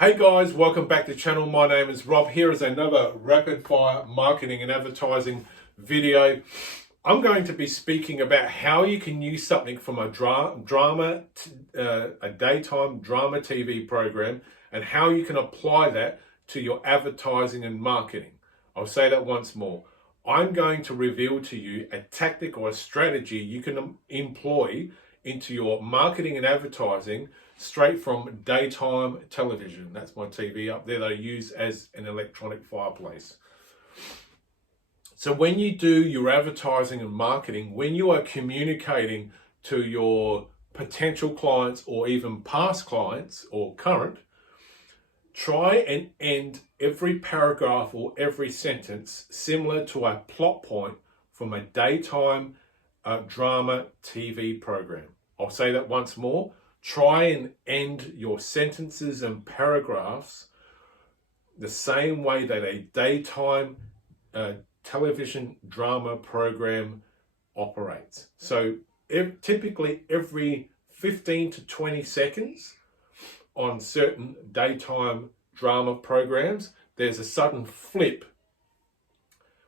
Hey guys, welcome back to the channel. My name is Rob. Here is another rapid fire marketing and advertising video. I'm going to be speaking about how you can use something from a daytime drama TV program and how you can apply that to your advertising and marketing. I'll say that once more. I'm going to reveal to you a tactic or a strategy you can employ into your marketing and advertising straight from daytime television. That's my TV up there that I use as an electronic fireplace. So when you do your advertising and marketing, when you are communicating to your potential clients or even past clients or current, try and end every paragraph or every sentence similar to a plot point from a daytime drama TV program. I'll say that once more. Try and end your sentences and paragraphs the same way that a daytime television drama program operates. So typically every 15 to 20 seconds on certain daytime drama programs, there's a sudden flip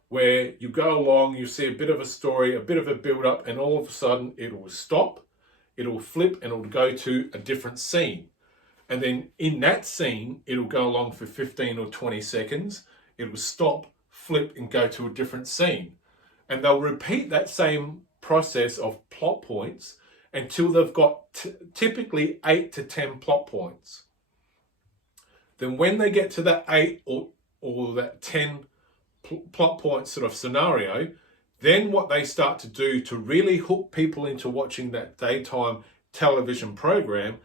where you go along, you see a bit of a story, a bit of a build up, and all of a sudden it will stop, it'll flip, and it'll go to a different scene. And then in that scene, it'll go along for 15 or 20 seconds, it'll stop, flip, and go to a different scene. And they'll repeat that same process of plot points until they've got typically 8 to 10 plot points. Then when they get to that 8 or that 10 plot point sort of scenario, then what they start to do to really hook people into watching that daytime television program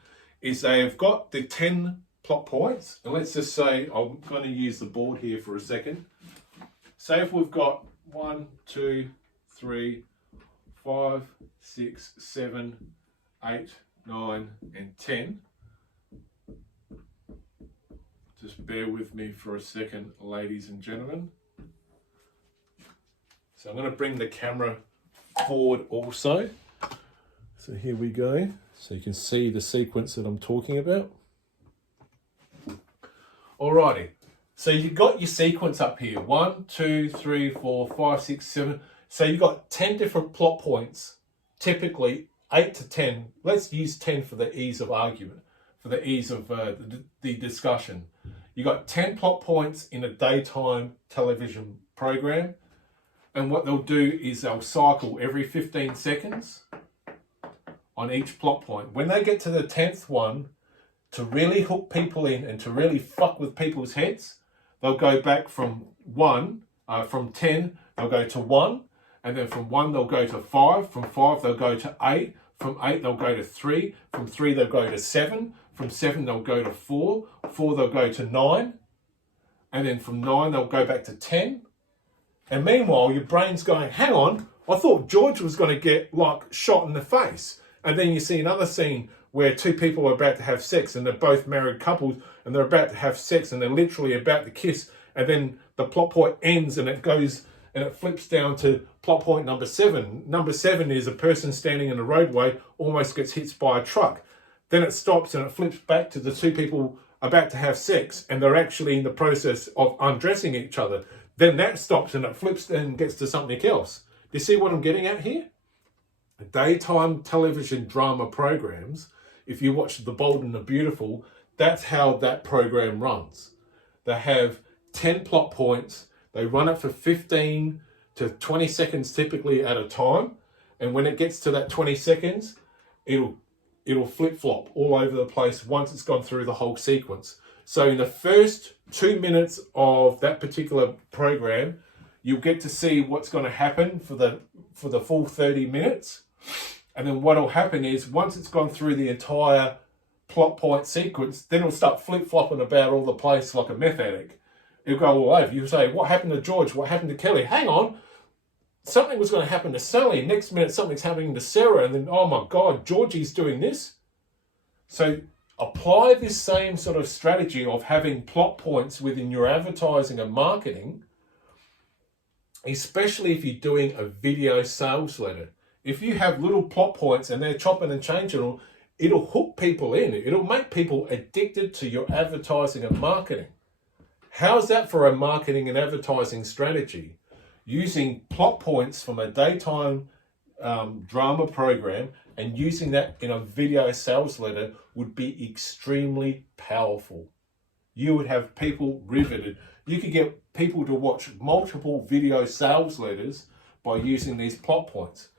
is they have got the 10 plot points. And let's just say, I'm going to use the board here for a second. Say if we've got 1, 2, 3, 5, 6, 7, 8, 9, and 10. Just bear with me for a second, ladies and gentlemen. So I'm going to bring the camera forward also. So here we go. So you can see the sequence that I'm talking about. Alrighty. So you've got your sequence up here. 1, 2, 3, 4, 5, 6, 7. So you've got 10 different plot points. Typically 8 to 10. Let's use 10 for the ease of argument, for the ease of the discussion. You've got 10 plot points in a daytime television program. And what they'll do is they'll cycle every 15 seconds on each plot point. When they get to the 10th one, to really hook people in and to really fuck with people's heads, they'll go back from 10, they'll go to 1, and then from 1 they'll go to 5, from 5 they'll go to 8, from 8 they'll go to 3, from 3 they'll go to 7, from 7 they'll go to 4, 4 they'll go to 9, and then from 9 they'll go back to 10. And meanwhile, your brain's going, hang on, I thought George was going to get like shot in the face. And then you see another scene where two people are about to have sex and they're both married couples and they're about to have sex and they're literally about to kiss. And then the plot point ends and it goes and it flips down to plot point number 7. Number 7 is a person standing in a roadway almost gets hit by a truck. Then it stops and it flips back to the two people about to have sex and they're actually in the process of undressing each other. Then that stops and it flips and gets to something else. Do you see what I'm getting at here? Daytime television drama programs, if you watch The Bold and the Beautiful, that's how that program runs. They have 10 plot points. They run it for 15 to 20 seconds typically at a time. And when it gets to that 20 seconds, it'll flip-flop all over the place once it's gone through the whole sequence. So in the first 2 minutes of that particular program, you'll get to see what's going to happen for the full 30 minutes. And then what will happen is once it's gone through the entire plot point sequence, then it'll start flip-flopping about all the place like a meth addict. It'll go all over. You'll say, what happened to George? What happened to Kelly? Hang on. Something was going to happen to Sally. Next minute, something's happening to Sarah. And then, oh my God, Georgie's doing this. So apply this same sort of strategy of having plot points within your advertising and marketing, especially if you're doing a video sales letter. If you have little plot points and they're chopping and changing, it'll hook people in. It'll make people addicted to your advertising and marketing. How's that for a marketing and advertising strategy? Using plot points from a daytime drama program and using that in a video sales letter would be extremely powerful. You would have people riveted. You could get people to watch multiple video sales letters by using these plot points.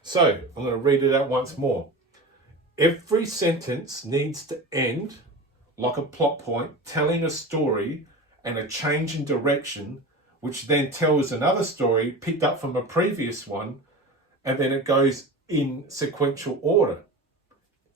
So I'm going to read it out once more. Every sentence needs to end like a plot point, telling a story and a change in direction, which then tells another story picked up from a previous one, and then it goes in sequential order.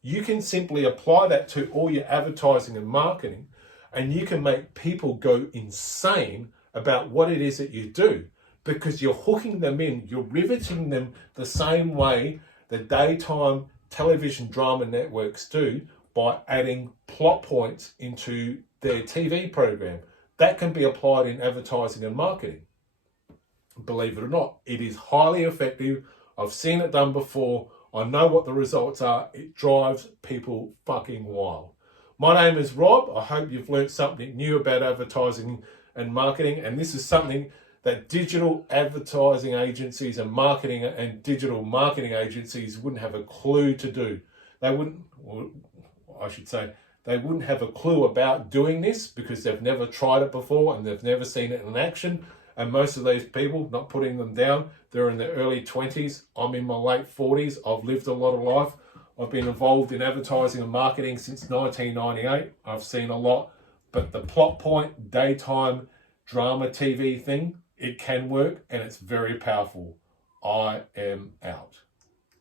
You can simply apply that to all your advertising and marketing, and you can make people go insane about what it is that you do, because you're hooking them in, you're riveting them the same way the daytime television drama networks do by adding plot points into their TV program. That can be applied in advertising and marketing. Believe it or not, it is highly effective. I've seen it done before. I know what the results are. It drives people fucking wild. My name is Rob. I hope you've learned something new about advertising and marketing. And this is something that digital advertising agencies and marketing and digital marketing agencies wouldn't have a clue to do. They wouldn't, well, I should say, they wouldn't have a clue about doing this because they've never tried it before and they've never seen it in action. And most of these people, not putting them down, they're in their early 20s. I'm in my late 40s. I've lived a lot of life. I've been involved in advertising and marketing since 1998. I've seen a lot. But the plot point, daytime drama TV thing, it can work and it's very powerful. I am out.